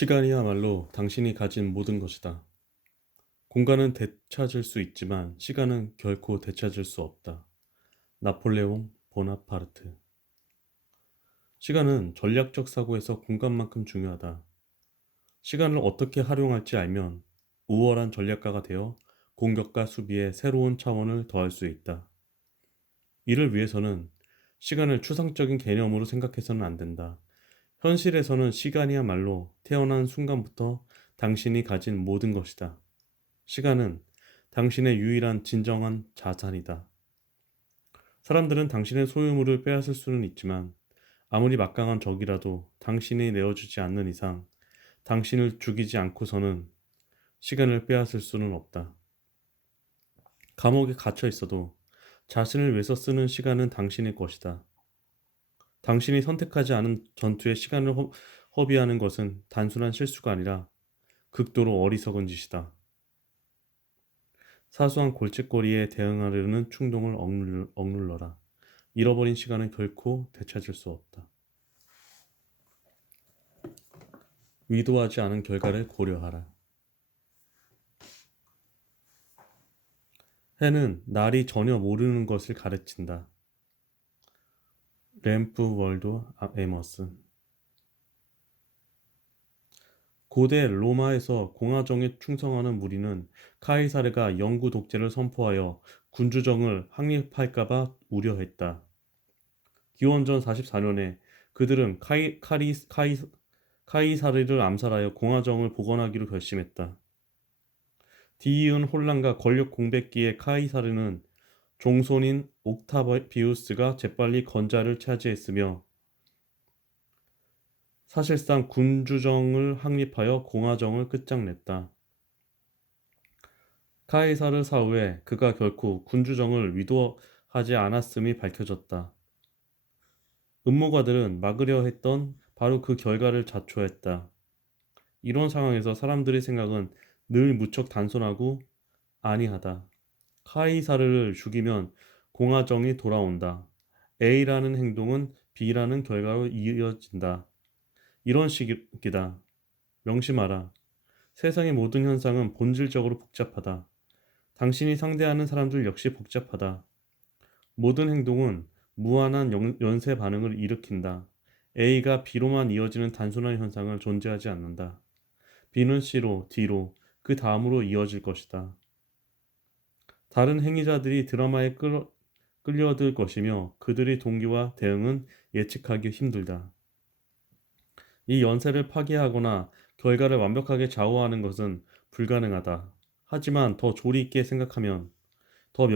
시간이야말로 당신이 가진 모든 것이다. 공간은 되찾을 수 있지만 시간은 결코 되찾을 수 없다. 나폴레옹 보나파르트. 시간은 전략적 사고에서 공간만큼 중요하다. 시간을 어떻게 활용할지 알면 우월한 전략가가 되어 공격과 수비에 새로운 차원을 더할 수 있다. 이를 위해서는 시간을 추상적인 개념으로 생각해서는 안 된다. 현실에서는 시간이야말로 태어난 순간부터 당신이 가진 모든 것이다. 시간은 당신의 유일한 진정한 자산이다. 사람들은 당신의 소유물을 빼앗을 수는 있지만 아무리 막강한 적이라도 당신이 내어주지 않는 이상 당신을 죽이지 않고서는 시간을 빼앗을 수는 없다. 감옥에 갇혀 있어도 자신을 위해서 쓰는 시간은 당신의 것이다. 당신이 선택하지 않은 전투에 시간을 허비하는 것은 단순한 실수가 아니라 극도로 어리석은 짓이다. 사소한 골칫거리에 대응하려는 충동을 억눌러라. 잃어버린 시간은 결코 되찾을 수 없다. 의도하지 않은 결과를 고려하라. 해는 날이 전혀 모르는 것을 가르친다. 램프 월도 에머슨. 고대 로마에서 공화정에 충성하는 무리는 카이사르가 영구 독재를 선포하여 군주정을 확립할까봐 우려했다. 기원전 44년에 그들은 카이사르를 암살하여 공화정을 복원하기로 결심했다. 뒤이은 혼란과 권력 공백기에 카이사르는 종손인 옥타비우스가 재빨리 건자를 차지했으며 사실상 군주정을 확립하여 공화정을 끝장냈다. 카이사르 사후에 그가 결코 군주정을 위도하지 않았음이 밝혀졌다. 음모가들은 막으려 했던 바로 그 결과를 자초했다. 이런 상황에서 사람들의 생각은 늘 무척 단순하고 안이하다. 카이사르를 죽이면 공화정이 돌아온다. A라는 행동은 B라는 결과로 이어진다. 이런 식이다. 명심하라. 세상의 모든 현상은 본질적으로 복잡하다. 당신이 상대하는 사람들 역시 복잡하다. 모든 행동은 무한한 연쇄 반응을 일으킨다. A가 B로만 이어지는 단순한 현상은 존재하지 않는다. B는 C로, D로, 그 다음으로 이어질 것이다. 다른 행위자들이 드라마에 끌려들 것이며 그들의 동기와 대응은 예측하기 힘들다. 이 연쇄를 파괴하거나 결과를 완벽하게 좌우하는 것은 불가능하다. 하지만 더 조리 있게 생각하면 더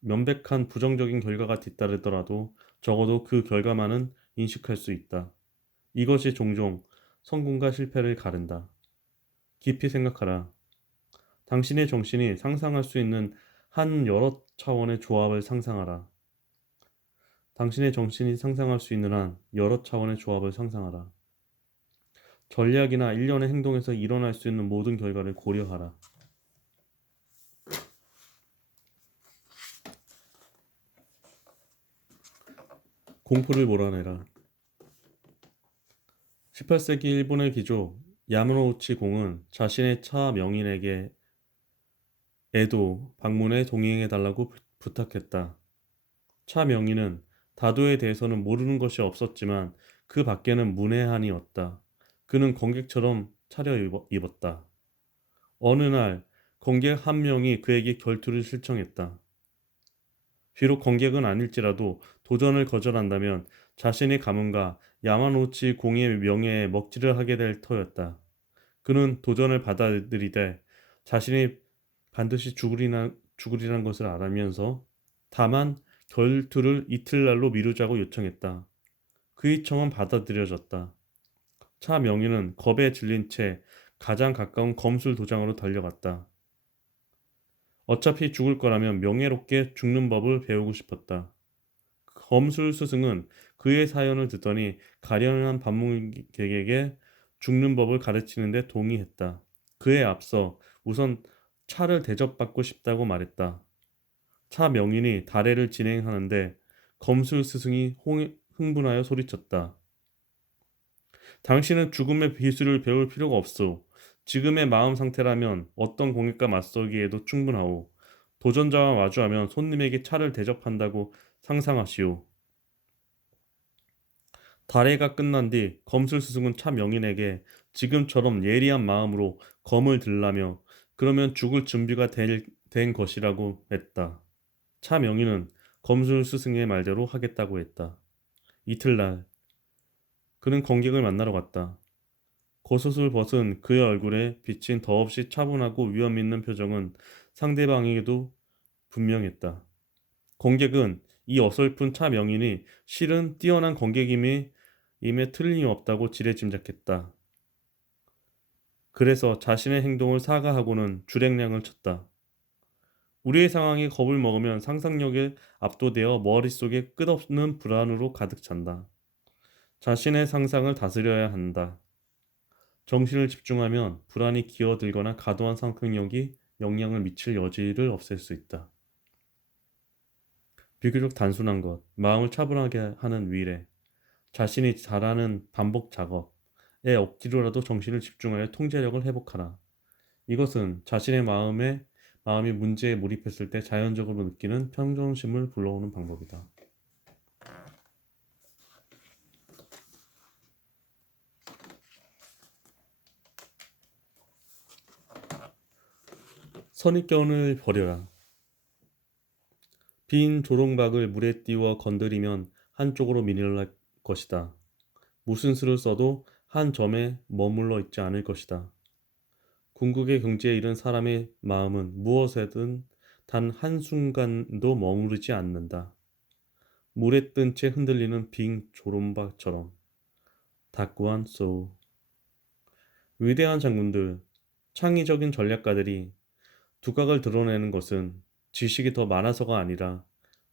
명백한 부정적인 결과가 뒤따르더라도 적어도 그 결과만은 인식할 수 있다. 이것이 종종 성공과 실패를 가른다. 깊이 생각하라. 당신의 정신이 상상할 수 있는 한 여러 차원의 조합을 상상하라. 당신의 정신이 상상할 수 있는 한 여러 차원의 조합을 상상하라. 전략이나 일련의 행동에서 일어날 수 있는 모든 결과를 고려하라. 공포를 몰아내라. 18세기 일본의 귀족 야마노우치 공은 자신의 차 명인에게 에도 방문에 동행해달라고 부탁했다. 차 명인은 다도에 대해서는 모르는 것이 없었지만 그 밖에는 문외한이었다. 그는 관객처럼 차려입었다. 어느 날 관객 한 명이 그에게 결투를 신청했다. 비록 관객은 아닐지라도 도전을 거절한다면 자신의 가문과 야마노치 공의 명예에 먹칠을 하게 될 터였다. 그는 도전을 받아들이되 자신이 반드시 죽으리란 것을 알면서 다만 결투를 이틀날로 미루자고 요청했다. 그의 청은 받아들여졌다. 차 명인은 겁에 질린 채 가장 가까운 검술 도장으로 달려갔다. 어차피 죽을 거라면 명예롭게 죽는 법을 배우고 싶었다. 검술 스승은 그의 사연을 듣더니 가련한 반문객에게 죽는 법을 가르치는데 동의했다. 그에 앞서 우선 차를 대접받고 싶다고 말했다. 차 명인이 다례를 진행하는데 검술 스승이 흥분하여 소리쳤다. 당신은 죽음의 비수를 배울 필요가 없소. 지금의 마음 상태라면 어떤 공격과 맞서기에도 충분하오. 도전자와 마주하면 손님에게 차를 대접한다고 상상하시오. 달해가 끝난 뒤 검술 스승은 차 명인에게 지금처럼 예리한 마음으로 검을 들라며 그러면 죽을 준비가 된 것이라고 했다. 차 명인은 검술 스승의 말대로 하겠다고 했다. 이틀날 그는 관객을 만나러 갔다. 겉옷을 벗은 그의 얼굴에 비친 더없이 차분하고 위험 있는 표정은 상대방에게도 분명했다. 관객은 이 어설픈 차 명인이 실은 뛰어난 관객임에 틀림없다고 지레짐작했다. 그래서 자신의 행동을 사과하고는 주랭량을 쳤다. 우리의 상황에 겁을 먹으면 상상력에 압도되어 머릿속에 끝없는 불안으로 가득 찬다. 자신의 상상을 다스려야 한다. 정신을 집중하면 불안이 기어들거나 과도한 상상력이 영향을 미칠 여지를 없앨 수 있다. 비교적 단순한 것, 마음을 차분하게 하는 위례, 자신이 잘하는 반복 작업에 억지로라도 정신을 집중하여 통제력을 회복하라. 이것은 자신의 마음이 문제에 몰입했을 때 자연적으로 느끼는 평정심을 불러오는 방법이다. 선입견을 버려라. 빈 조롱박을 물에 띄워 건드리면 한쪽으로 밀릴 것이다. 무슨 수를 써도 한 점에 머물러 있지 않을 것이다. 궁극의 경지에 이른 사람의 마음은 무엇에든 단 한순간도 머무르지 않는다. 물에 뜬 채 흔들리는 빈 조롱박처럼. 다꾸안 소우. 위대한 장군들, 창의적인 전략가들이 두각을 드러내는 것은 지식이 더 많아서가 아니라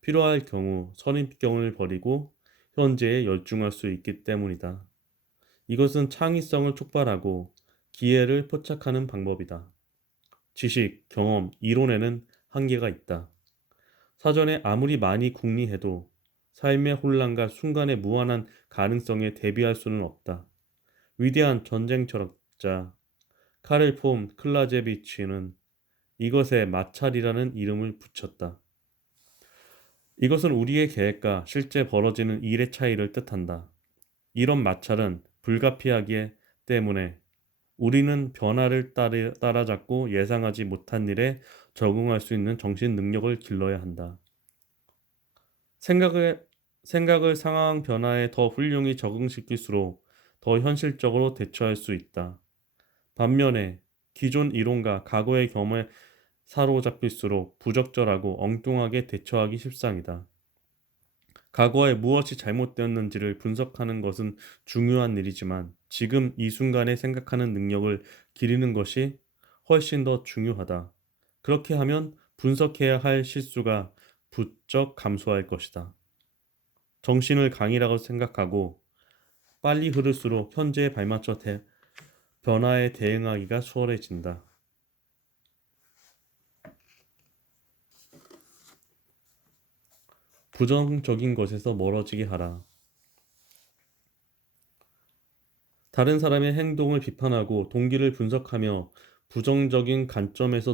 필요할 경우 선입견을 버리고 현재에 열중할 수 있기 때문이다. 이것은 창의성을 촉발하고 기회를 포착하는 방법이다. 지식, 경험, 이론에는 한계가 있다. 사전에 아무리 많이 궁리해도 삶의 혼란과 순간의 무한한 가능성에 대비할 수는 없다. 위대한 전쟁 철학자 카를 폼 클라제비치는 이것에 마찰이라는 이름을 붙였다. 이것은 우리의 계획과 실제 벌어지는 일의 차이를 뜻한다. 이런 마찰은 불가피하기 때문에 우리는 변화를 따라잡고 예상하지 못한 일에 적응할 수 있는 정신 능력을 길러야 한다. 생각을, 생각을 상황 변화에 더 훌륭히 적응시킬수록 더 현실적으로 대처할 수 있다. 반면에 기존 이론과 과거의 경험에 사로잡힐수록 부적절하고 엉뚱하게 대처하기 십상이다. 과거에 무엇이 잘못되었는지를 분석하는 것은 중요한 일이지만 지금 이 순간에 생각하는 능력을 기르는 것이 훨씬 더 중요하다. 그렇게 하면 분석해야 할 실수가 부쩍 감소할 것이다. 정신을 강이라고 생각하고 빨리 흐를수록 현재에 발맞춰 변화에 대응하기가 수월해진다. 부정적인 것에서 멀어지게 하라. 다른 사람의 행동을 비판하고 동기를 분석하며 부정적인 관점에서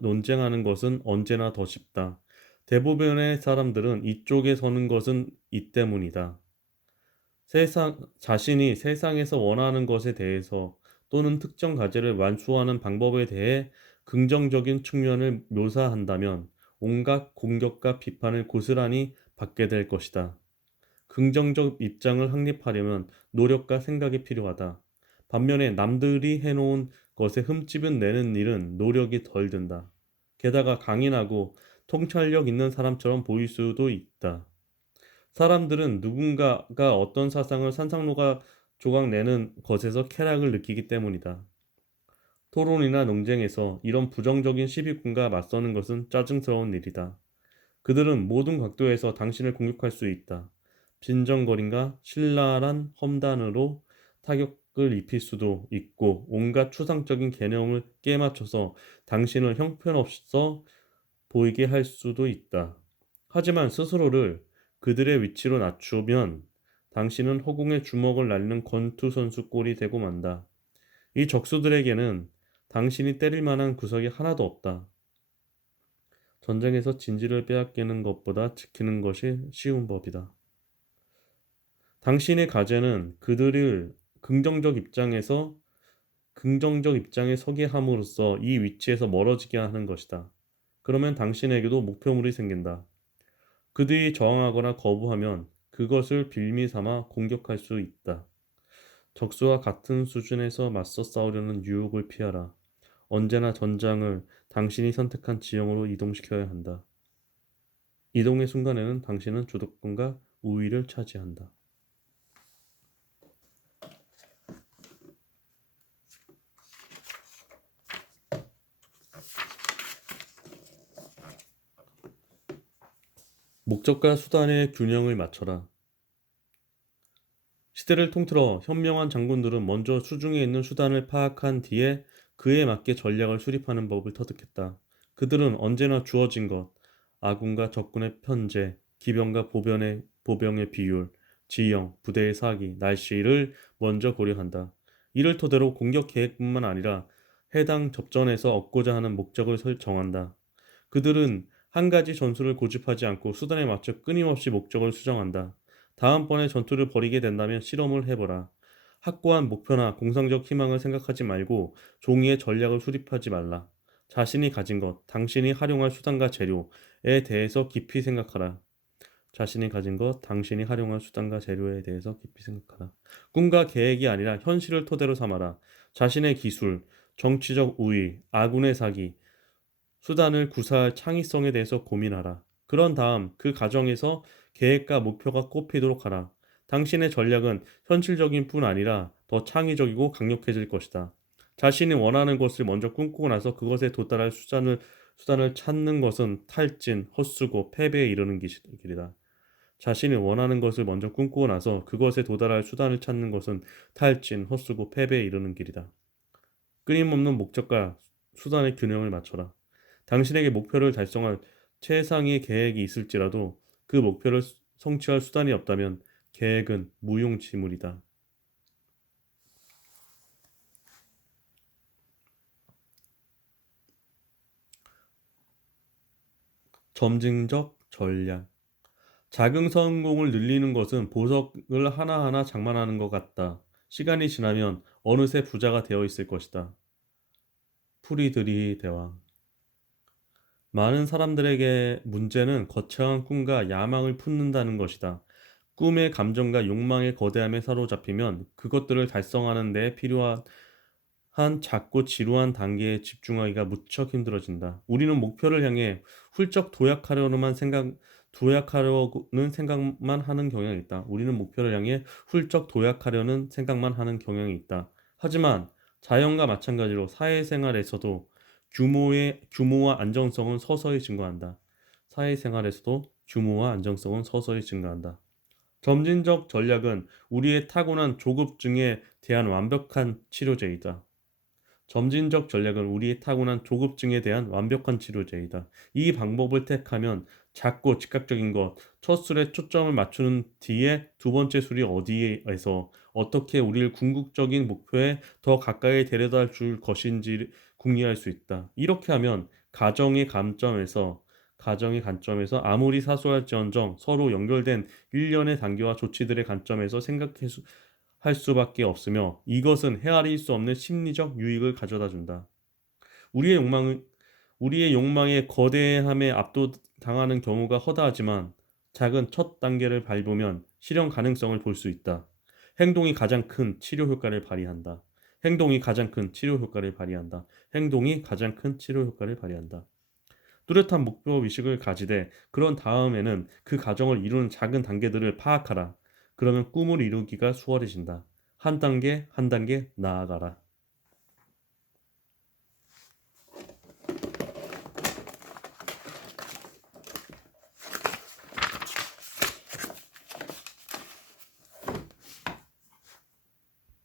논쟁하는 것은 언제나 더 쉽다. 대부분의 사람들은 이쪽에 서는 것은 이 때문이다. 자신이 세상에서 원하는 것에 대해서 또는 특정 과제를 완수하는 방법에 대해 긍정적인 측면을 묘사한다면 온갖 공격과 비판을 고스란히 받게 될 것이다. 긍정적 입장을 확립하려면 노력과 생각이 필요하다. 반면에 남들이 해놓은 것에 흠집을 내는 일은 노력이 덜 든다. 게다가 강인하고 통찰력 있는 사람처럼 보일 수도 있다. 사람들은 누군가가 어떤 사상을 산상로가 조각내는 것에서 쾌락을 느끼기 때문이다. 토론이나 논쟁에서 이런 부정적인 시비꾼과 맞서는 것은 짜증스러운 일이다. 그들은 모든 각도에서 당신을 공격할 수 있다. 빈정거림과 신랄한 험단으로 타격을 입힐 수도 있고 온갖 추상적인 개념을 깨맞춰서 당신을 형편없어 보이게 할 수도 있다. 하지만 스스로를 그들의 위치로 낮추면 당신은 허공에 주먹을 날리는 권투 선수 꼴이 되고 만다. 이 적수들에게는 당신이 때릴 만한 구석이 하나도 없다. 전쟁에서 진지를 빼앗기는 것보다 지키는 것이 쉬운 법이다. 당신의 과제는 그들을 긍정적 입장에 서게 함으로써 이 위치에서 멀어지게 하는 것이다. 그러면 당신에게도 목표물이 생긴다. 그들이 저항하거나 거부하면 그것을 빌미 삼아 공격할 수 있다. 적수와 같은 수준에서 맞서 싸우려는 유혹을 피하라. 언제나 전장을 당신이 선택한 지형으로 이동시켜야 한다. 이동의 순간에는 당신은 주도권과 우위를 차지한다. 목적과 수단의 균형을 맞춰라. 시대를 통틀어 현명한 장군들은 먼저 수중에 있는 수단을 파악한 뒤에 그에 맞게 전략을 수립하는 법을 터득했다. 그들은 언제나 주어진 것, 아군과 적군의 편제, 기병과 보병의 비율, 지형, 부대의 사기, 날씨를 먼저 고려한다. 이를 토대로 공격 계획뿐만 아니라 해당 접전에서 얻고자 하는 목적을 정한다. 그들은 한 가지 전술을 고집하지 않고 수단에 맞춰 끊임없이 목적을 수정한다. 다음번에 전투를 벌이게 된다면 실험을 해보라. 확고한 목표나 공상적 희망을 생각하지 말고 종이에 전략을 수립하지 말라. 자신이 가진 것, 당신이 활용할 수단과 재료에 대해서 깊이 생각하라. 자신이 가진 것, 당신이 활용할 수단과 재료에 대해서 깊이 생각하라. 꿈과 계획이 아니라 현실을 토대로 삼아라. 자신의 기술, 정치적 우위, 아군의 사기, 수단을 구사할 창의성에 대해서 고민하라. 그런 다음 그 과정에서 계획과 목표가 꼽히도록 하라. 당신의 전략은 현실적인 뿐 아니라 더 창의적이고 강력해질 것이다. 자신이 원하는 것을 먼저 꿈꾸고 나서 그것에 도달할 수단을 찾는 것은 탈진, 헛수고, 패배에 이르는 길이다. 자신이 원하는 것을 먼저 꿈꾸고 나서 그것에 도달할 수단을 찾는 것은 탈진, 헛수고, 패배에 이르는 길이다. 끊임없는 목적과 수단의 균형을 맞춰라. 당신에게 목표를 달성할 최상의 계획이 있을지라도 그 목표를 성취할 수단이 없다면 계획은 무용지물이다. 점진적 전략. 작은 성공을 늘리는 것은 보석을 하나하나 장만하는 것 같다. 시간이 지나면 어느새 부자가 되어 있을 것이다. 프리드리히 대왕. 많은 사람들에게 문제는 거창한 꿈과 야망을 품는다는 것이다. 꿈의 감정과 욕망의 거대함에 사로잡히면 그것들을 달성하는 데 필요한 작고 지루한 단계에 집중하기가 무척 힘들어진다. 우리는 목표를 향해 훌쩍 도약하려는 생각만 하는 경향이 있다. 우리는 목표를 향해 훌쩍 도약하려는 생각만 하는 경향이 있다. 하지만 자연과 마찬가지로 사회생활에서도 규모와 안정성은 서서히 증가한다. 사회생활에서도 규모와 안정성은 서서히 증가한다. 점진적 전략은 우리의 타고난 조급증에 대한 완벽한 치료제이다. 점진적 전략은 우리의 타고난 조급증에 대한 완벽한 치료제이다. 이 방법을 택하면 작고 즉각적인 것, 첫 술에 초점을 맞추는 뒤에 두 번째 술이 어디에서 어떻게 우리를 궁극적인 목표에 더 가까이 데려다 줄 것인지 궁리할 수 있다. 이렇게 하면 가정의 관점에서 아무리 사소할지언정 서로 연결된 일련의 단계와 조치들의 관점에서 할 수밖에 없으며 이것은 헤아릴 수 없는 심리적 유익을 가져다 준다. 우리의 욕망은 우리의 욕망의 거대함에 압도당하는 경우가 허다하지만 작은 첫 단계를 밟으면 실현 가능성을 볼 수 있다. 행동이 가장 큰 치료 효과를 발휘한다. 행동이 가장 큰 치료 효과를 발휘한다. 행동이 가장 큰 치료 효과를 발휘한다. 뚜렷한 목표 의식을 가지되 그런 다음에는 그 과정을 이루는 작은 단계들을 파악하라. 그러면 꿈을 이루기가 수월해진다. 한 단계 한 단계 나아가라.